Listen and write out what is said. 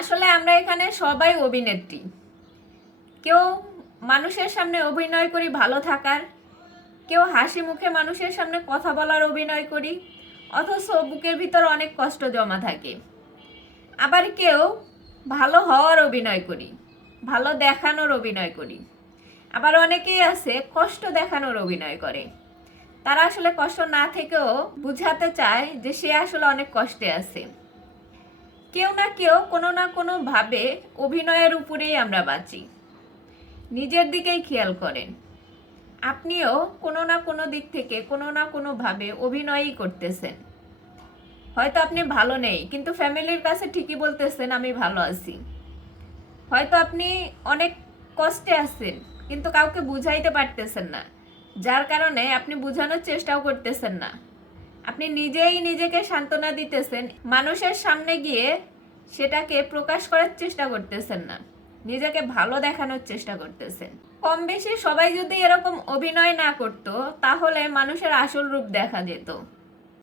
আসলে আমরা এখানে সবাই অভিনেত্রী। কেউ মানুষের সামনে অভিনয় করি ভালো থাকার, কেউ হাসি মুখে মানুষের সামনে কথা বলার অভিনয় করি, অথচ বুকের ভিতর অনেক কষ্ট জমা থাকে। আবার কেউ ভালো হওয়ার অভিনয় করি, ভালো দেখানোর অভিনয় করি। আবার অনেকেই আছে কষ্ট দেখানোর অভিনয় করে। তারা আসলে কষ্ট না থেকেও বুঝাতে চায় যে সে আসলে অনেক কষ্টে আছে। কেউ না কেউ কোনো না কোনো ভাবে অভিনয়ের উপরেই আমরা বাঁচি। নিজের দিকেই খেয়াল করেন, আপনিও কোনো না কোনো দিক থেকে কোনো না কোনো ভাবে অভিনয়ই করতেছেন। হয়তো আপনি ভালো নেই, কিন্তু ফ্যামিলির কাছে ঠিকই বলতেছেন আমি ভালো আছি। হয়তো আপনি অনেক কষ্টে আছেন, কিন্তু কাউকে বুঝাইতে পারতেছেন না, যার কারণে আপনি বোঝানোর চেষ্টাও করতেছেন না। আপনি নিজেই নিজেকে সান্ত্বনা দিতেছেন, মানুষের সামনে গিয়ে সেটাকে প্রকাশ করার চেষ্টা করতেছেন না, নিজেকে ভালো দেখানোর চেষ্টা করতেছেন। কম বেশি সবাই যদি এরকম অভিনয় না করতো, তাহলে মানুষের আসল রূপ দেখা যেত।